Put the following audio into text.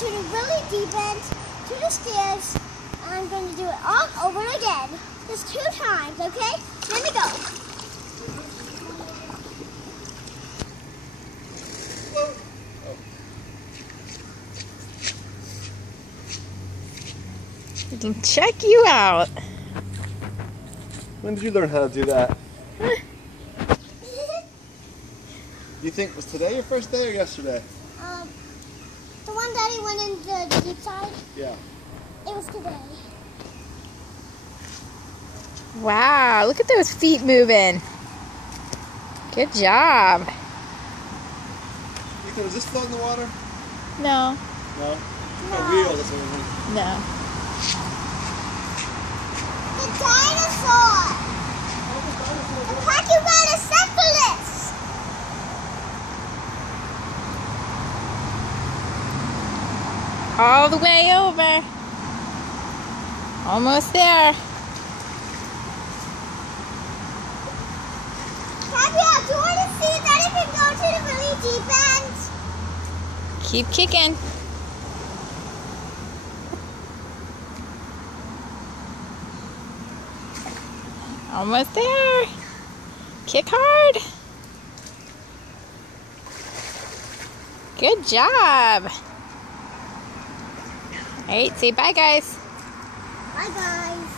to the really deep end, to the stairs. I'm going to do it all over again. Just 2 times, okay? Let me go. Check you out. When did you learn how to do that? You think, was today your first day or yesterday? The one Daddy went in the deep side? Yeah. It was today. Wow, look at those feet moving. Good job. Ethan, is this float in the water? No. No? No. A wheel, that's what it is. No. The dinosaur! The Pachycephalosaurus! All the way over. Almost there. Tavia, do you want to see that if it goes to the really deep end? Keep kicking. Almost there. Kick hard. Good job. All right, say bye, guys. Bye, guys.